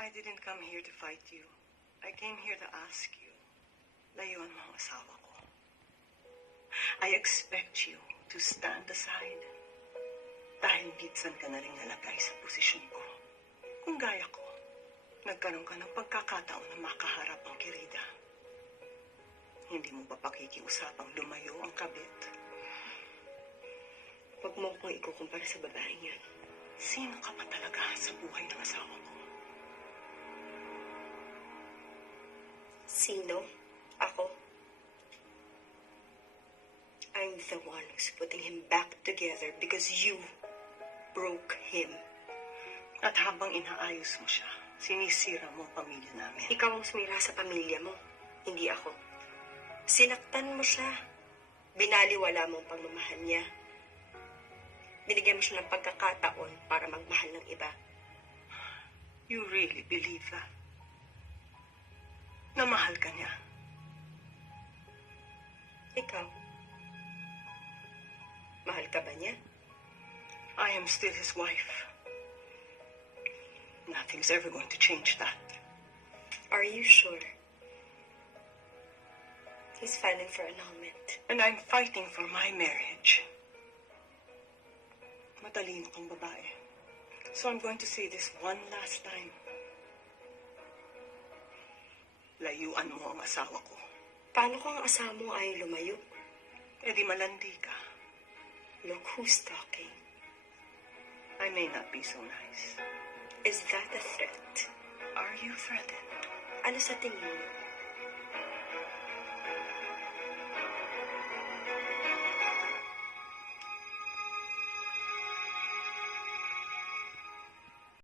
I didn't come here to fight you. I came here to ask you. Layuan mo ang asawa ko. I expect you to stand aside. Dahil minsan ka na rin nalagay sa posisyon ko. Kung gaya ko, nagkaroon ka ng pagkakataon na makaharap ang kirida. Hindi mo ba pakikiusapang lumayo ang kabit? Huwag mo akong ikukumpara sa babaeng yan. Sino ka pa talaga sa buhay ng asawa ko? Sino? Ako? I'm the one who's putting him back together because you broke him. At habang inaayos mo siya, sinisira mo ang pamilya namin. Ikaw ang sumira sa pamilya mo, hindi ako. Sinaktan mo siya. Binaliwala mo ang pagmamahal niya. Binigyan mo siya ng pagkakataon para magmahal ng iba. You really believe that? Na mahal ka niya? Ikaw? Mahal ka ba niya? I am still his wife. Nothing's ever going to change that. Are you sure? He's filing for annulment. And I'm fighting for my marriage. Matalino kang babae. So I'm going to say this one last time. Layuan mo ang asawa ko. Paano kung ang asawa mo ay lumayo? Eh di malandi ka. Look who's talking. I may not be so nice. Is that a threat? Are you threatened? Ano sa tingin mo?